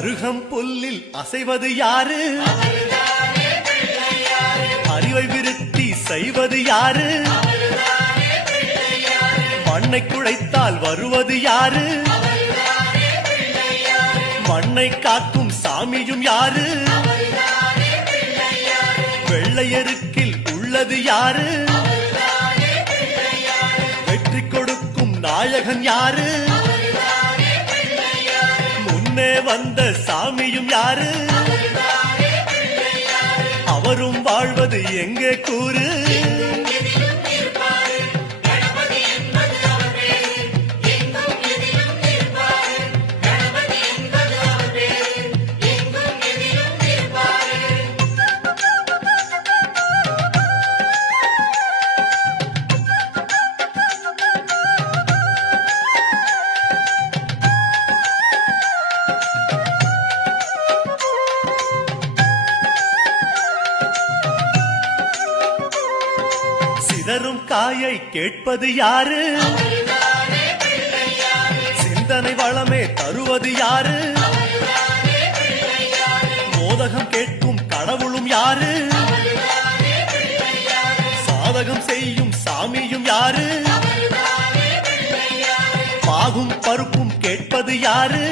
அருகம் புல்லில் அசைவது யாரு? அறிவை விருத்தி செய்வது யாரு? மண்ணை குழைத்தால் வருவது யாரு? மண்ணை காக்கும் சாமியும் யாரு? வெள்ளையருக்கில் உள்ளது யாரு? வெற்றி கொடுக்கும் நாயகன் யாரு? முன்னே வந்த சாமியும் யாரு? அவரும் வாழ்வது எங்கே கூறு? சிதறும் காயை கேட்பது யாரு? சிந்தனை வளமே தருவது யாரு? மோதகம் கேட்கும் கடவுளும் யாரு? சாதகம் செய்யும் சாமியும் யாரு? பாகும் பருப்பும் கேட்பது யாரு?